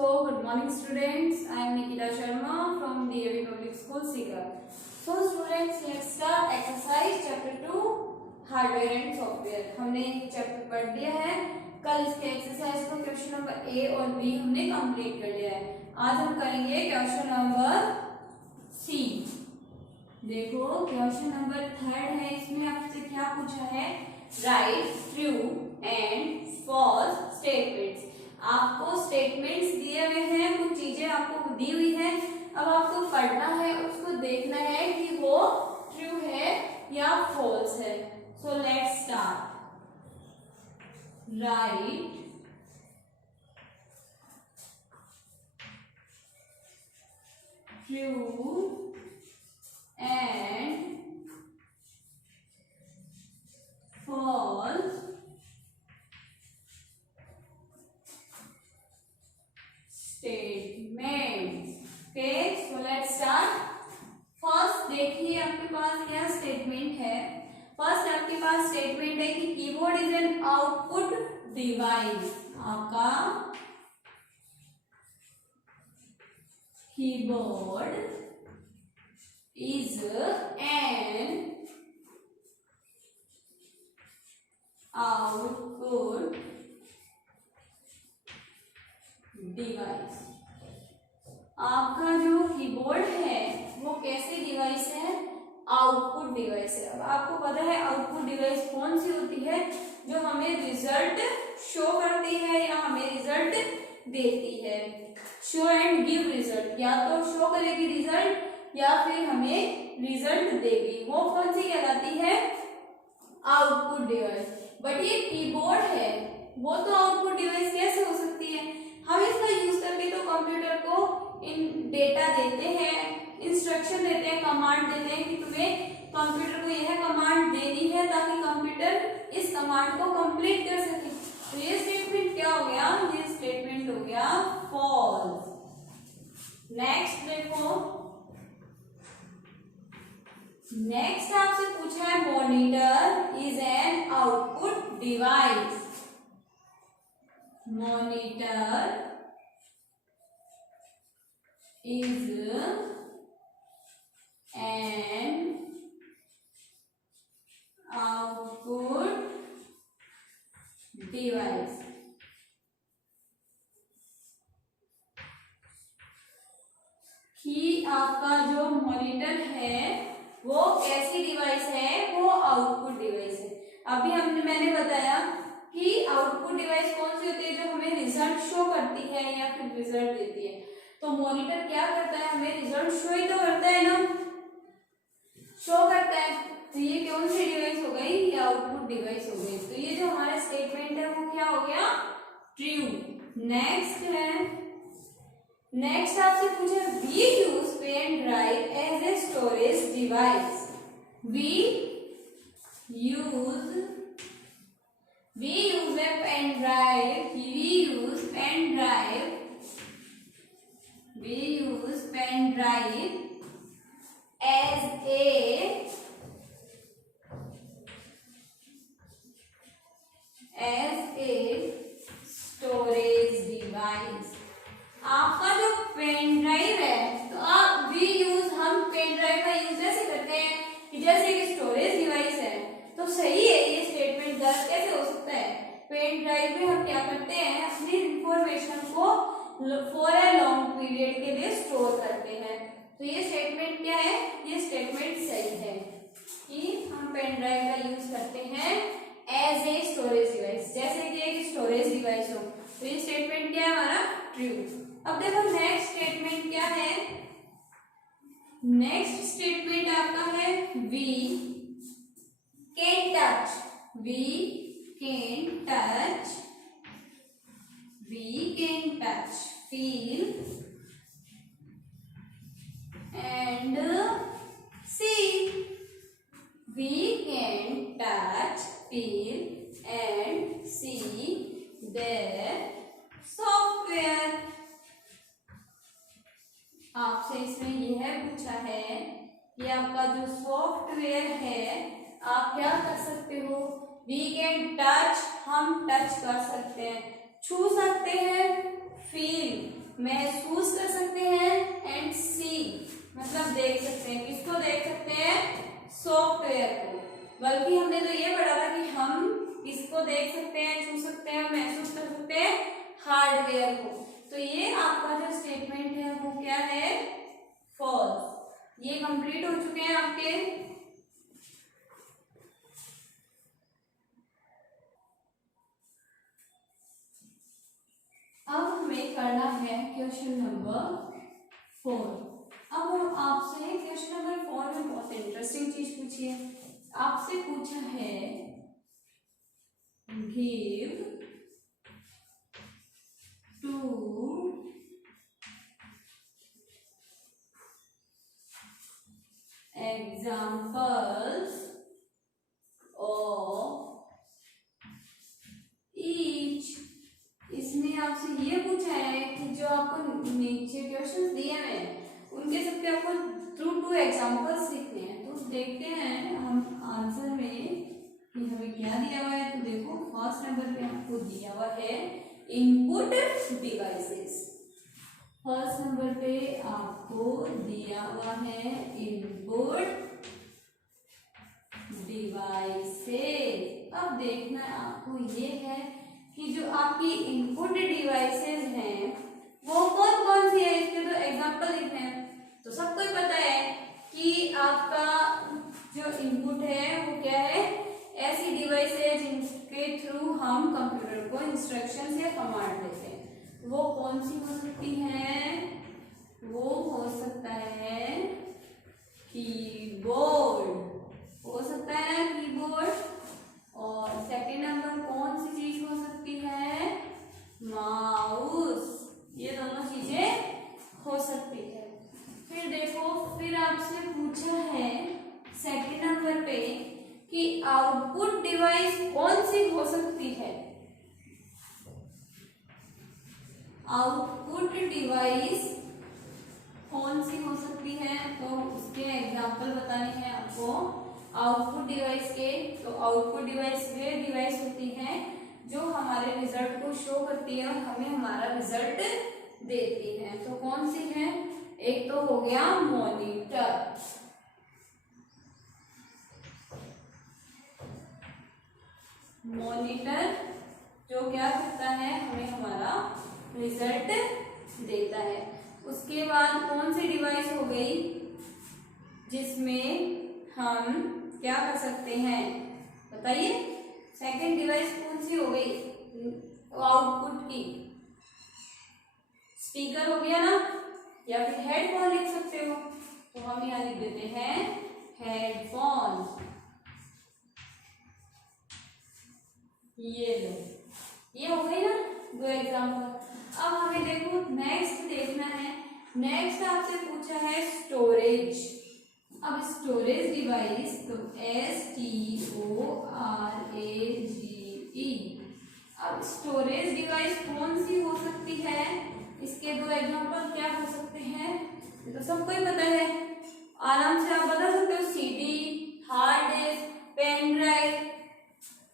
So, good morning students. I am Nikita Sharma from DAV Public School, Sikar. So, students, let's start exercise chapter 2, hardware and software. हमने chapter पढ़ लिया है. कल इसके exercise को question number A और B हमने complete कर लिया है. आज हम करेंगे क्वेश्चन नंबर सी. देखो क्वेश्चन नंबर 3 है. इसमें आपसे क्या पूछा है? Write true and false statements. आपको स्टेटमेंट्स दिए हुए हैं, कुछ चीजें आपको दी हुई है. अब आपको पढ़ना है, उसको देखना है कि वो ट्रू है या फॉल्स है. So let's start. Right true and false statements. Okay, so let's start. First देखिए आपके पास क्या स्टेटमेंट है. फर्स्ट आपके पास स्टेटमेंट है कि keyboard is an output device. आपका keyboard is an output device. आपका जो कीबोर्ड है वो कैसी डिवाइस है? आउटपुट डिवाइस है. अब आपको पता है आउटपुट डिवाइस कौन सी होती है? जो हमें रिजल्ट शो करती है या हमें रिजल्ट देती है. Show and give result. या तो शो करेगी रिजल्ट या फिर हमें रिजल्ट देगी. वो कौन सी कहलाती है? Output device. बट ये कीबोर्ड है, वो तो आउटपुट डिवाइस कैसे हो सकती है? हम इसका यूज करके तो कंप्यूटर को इन डेटा देते हैं, इंस्ट्रक्शन देते हैं, कमांड देते हैं कि तुम्हें कंप्यूटर को यह कमांड देनी है ताकि कंप्यूटर इस कमांड को कंप्लीट कर सके. तो ये स्टेटमेंट क्या हो गया? ये स्टेटमेंट हो गया फॉल्स. नेक्स्ट देखो, नेक्स्ट आपसे पूछा है monitor is an output device. Monitor is an output device. कि आपका जो मॉनिटर है वो कैसी डिवाइस है? वो आउटपुट डिवाइस है. अभी मैंने बताया कि आउटपुट डिवाइस कौन सी होती है? जो हमें रिजल्ट शो करती है या फिर रिजल्ट देती है. तो मॉनिटर क्या करता है? हमें रिजल्ट शो ही तो करता है ना, शो करता है. तो ये कौन सी डिवाइस हो गई? ये आउटपुट डिवाइस हो गई. तो ये जो हमारा स्टेटमेंट है वो क्या हो गया? ट्रू. नेक्स्ट है, नेक्स्ट आपसे पूछा we use pen drive as a storage device. We use a pen drive. We use pen drive as a storage device. आपका जो पेन ड्राइव है, तो आप हम पेन ड्राइव का यूज ऐसे करते हैं कि जैसे कि स्टोरेज डिवाइस है. तो सही है ये स्टेटमेंट. गलत कैसे हो सकता है? पेन ड्राइव में हम क्या करते हैं? अपनी इंफॉर्मेशन को फॉर ए लॉन्ग पीरियड के लिए स्टोर करते हैं. तो ये स्टेटमेंट क्या है? ये स्टेटमेंट सही है कि हम पेन ड्राइव का यूज करते हैं एज ए स्टोरेज डिवाइस, जैसे कि एक स्टोरेज डिवाइस हो. तो ये स्टेटमेंट क्या है हमारा? ट्रू. अब देखो नेक्स्ट स्टेटमेंट क्या है. नेक्स्ट स्टेटमेंट आपका है we can touch. We can touch, feel and see. We can touch, feel and see their software. आपसे इसमें यह पूछा है कि आपका जो सॉफ्टवेयर है आप क्या कर सकते हो? वी कैन टच, हम टच कर सकते हैं, छू सकते हैं. फील महसूस कर सकते हैं, एंड सी मतलब देख सकते हैं। किसको देख सकते हैं? सॉफ्टवेयर को। बल्कि हमने तो ये पढ़ा था कि हम किसको देख सकते हैं, छू सकते हैं, महसूस कर सकते हैं? हार्डवेयर को। तो ये आपका जो स्टेटमेंट है वो क्या है? फॉल्स। ये कंप्लीट हो चुके हैं आपके। अब हमें करना है क्वेश्चन नंबर 4। अब हम आपसे क्वेश्चन नंबर 4 में बहुत इंटरेस्टिंग चीज पूछी है। आपसे पूछा है गिव 2 examples of each। इसमें आपसे ये पूछा है कि जो आपको नीचे क्वेश्चंस दिए हैं उनके सबके आपको 2 एग्जांपल्स लिखने हैं। तो देखते हैं हम आंसर में कि हमें क्या दिया हुआ है। तो देखो फर्स्ट नंबर पे आपको दिया हुआ है इनपुट डिवाइसेस। फर्स्ट नंबर पे आपको दिया हुआ है इनपुट डिवाइसेस। अब देखना आपको ये है कि जो आपकी इनपुट डिवाइसेस हैं वो कौन कौन सी है, इसके तो एग्जांपल लिखने हैं। तो सबको पता है कि आपका जो इनपुट है वो क्या है? ऐसी डिवाइस है जिनके थ्रू हम कंप्यूटर को इंस्ट्रक्शन या कमांड देते हैं। वो कौन सी हो सकती है? वो हो सकता है कीबोर्ड, हो सकता है ना कीबोर्ड। और सेकंड नंबर कौन सी चीज हो सकती है? माउस। ये दोनों चीजें हो सकती है। फिर देखो, फिर आपसे पूछा है सेकंड नंबर पे कि आउटपुट डिवाइस कौन सी हो सकती है? आउटपुट डिवाइस कौन सी हो सकती है? तो उसके एग्जांपल बताने हैं आपको आउटपुट डिवाइस के। तो आउटपुट डिवाइस वे डिवाइस होती है जो हमारे रिजल्ट को शो करती है और हमें हमारा रिजल्ट देती है। तो कौन सी है? एक तो हो गया मॉनिटर। मॉनिटर जो क्या करता है? हमें हमारा रिजल्ट देता है। उसके बाद कौन सी डिवाइस हो गई जिसमें हम क्या कर सकते हैं? बताइए, सेकंड डिवाइस कौन सी हो गई आउटपुट की? स्पीकर हो गया ना, या फिर हेडफोन लिख सकते हो। तो हम यहाँ लिख देते हैं हेडफोन। ये लो, ये हो गई ना 2 एग्जाम्पल। अब हमें देखो नेक्स्ट देखना है। नेक्स्ट आपसे पूछा है स्टोरेज। अब स्टोरेज डिवाइस, तो STORAGE। अब स्टोरेज डिवाइस कौन सी हो सकती है? इसके 2 एग्जांपल क्या हो सकते हैं? ये तो सबको ही पता है, आराम से आप बता सकते हो। CD, hard disk, pen drive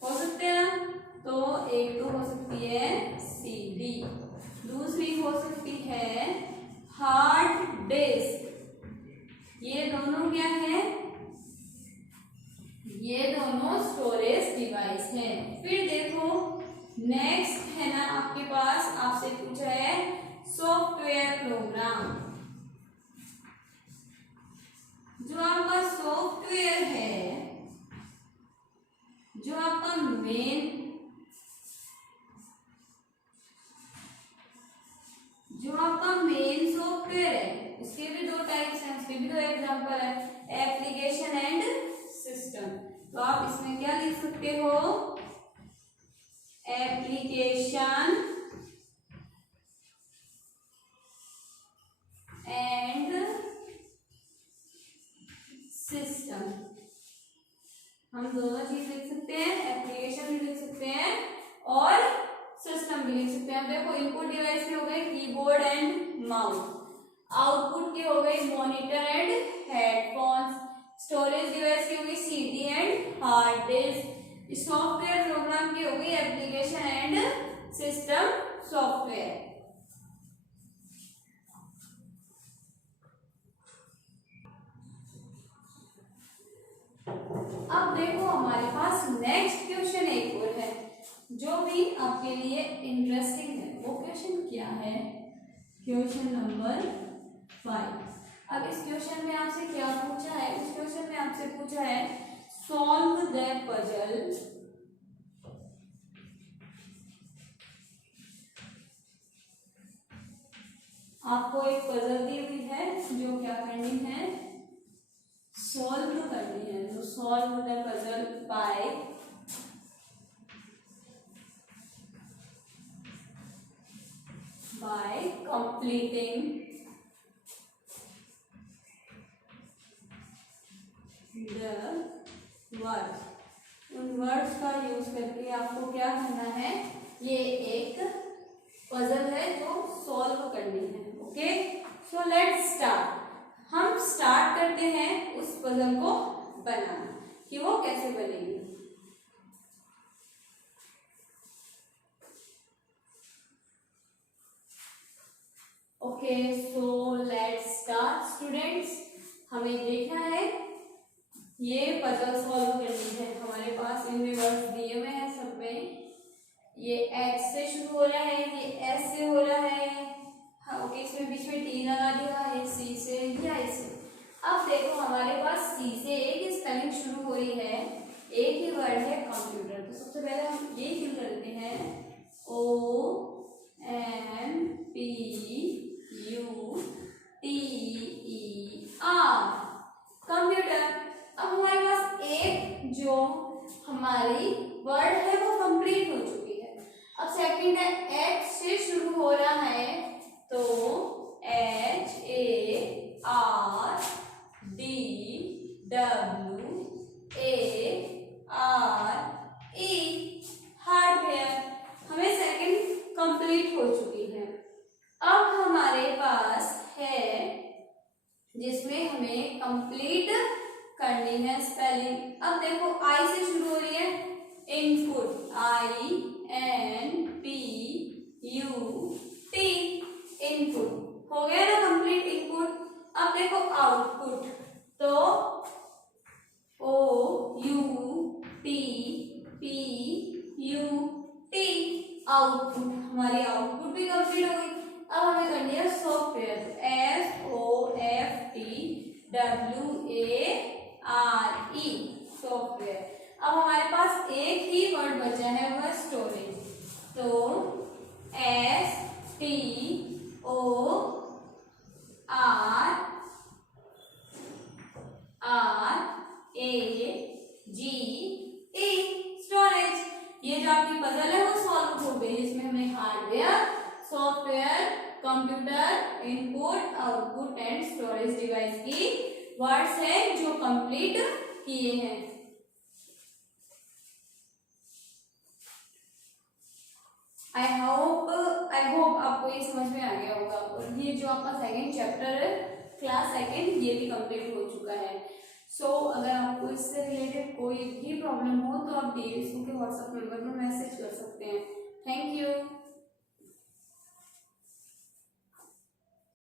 हो सकते हैं ना। तो एक तो हो सकती है CD, दूसरी हो सकती है हार्ड डिस्क। ये दोनों क्या है? ये दोनों स्टोरेज डिवाइस है। फिर देखो नेक्स्ट है ना आपके पास, आपसे पूछा है सॉफ्टवेयर प्रोग्राम। जो आपका सॉफ्टवेयर है, जो आपका मेन सॉफ्टवेयर है, उसके भी 2 टाइप्स हैं, उसके भी 2 एग्जांपल है, एप्लीकेशन एंड सिस्टम। तो आप इसमें क्या लिख सकते हो? Application and system. हम दोनों चीज लिख सकते हैं, एप्लीकेशन भी लिख सकते हैं और सिस्टम भी लिख सकते हैं। अब देखो इनपुट डिवाइस के हो गए कीबोर्ड एंड माउस, आउटपुट के हो गए monitor and headphones, storage device की हो गई CD and hard disk, software program की हो गई एप्लीकेशन एंड सिस्टम सॉफ्टवेयर। अब देखो हमारे पास नेक्स्ट क्वेश्चन एक और है जो भी आपके लिए इंटरेस्टिंग है। वो क्वेश्चन क्या है? Question number 5। अब इस क्वेश्चन में आपसे क्या पूछा है? इस क्वेश्चन में आपसे पूछा है सॉल्व द पजल आपको एक पजल दी हुई है जो क्या करनी है? सॉल्व करनी है। तो solve the puzzle bye completing the words. उन वर्ड्स का यूज करके आपको क्या करना है? ये एक पजल है जो सॉल्व करनी है। Okay, so let's start. हम स्टार्ट करते हैं उस पजल को बनाना कि वो कैसे बनेगी। Okay, so let's start students. हमें देखना है ये पजल सॉल्व करनी है। हमारे पास इनमें वर्ड्स दिए हुए हैं सब में। ये H से शुरू हो रहा है, ये S से हो रहा है। हाँ ओके, इसमें बीच में T लगा दिया है, C से या I से। अब देखो हमारे पास C से एक स्पेलिंग शुरू हो रही है, एक ही वर्ड है कंप्यूटर। तो सबसे पहले हम ये फिल करते हैं OMPUTER कंप्यूटर। अब हमारे पास एक जो हमारी वर्ड है वो कंप्लीट हो चुकी है। अब सेकंड है H से शुरू हो रहा है, तो HARDWARE हार्डवेयर। हमें सेकंड कंप्लीट हो चुकी है। अब हमारे पास है जिसमें हमें कंप्लीट करनी है स्पेलिंग। अब देखो I से शुरू हो रही है, इनपुट INPUT इनपुट हो गया ना कंप्लीट इनपुट। अब देखो आउटपुट, तो OUTPUT आउटपुट। हमारी आउटपुट भी कंप्लीट हो गई। अब हमें करनी है सॉफ्टवेयर, SOFTWARE सॉफ्टवेयर। अब हमारे पास एक ही वर्ड बचा है, वह स्टोरेज। तो STORAGE स्टोरेज। ये जो आपकी पजल है वो सॉल्व हो गई, जिसमें हमने hardware, software, computer, input, output and storage device की वर्ड्स है जो कंप्लीट किए हैं। आई होप आपको ये समझ में आ गया होगा। और ये जो आपका सेकंड चैप्टर है क्लास सेकंड, ये भी कंप्लीट हो चुका है। सो अगर आपको इससे रिलेटेड कोई भी प्रॉब्लम हो तो आप DAV स्कूल के व्हाट्सएप नंबर पर मैसेज कर सकते हैं। Thank you.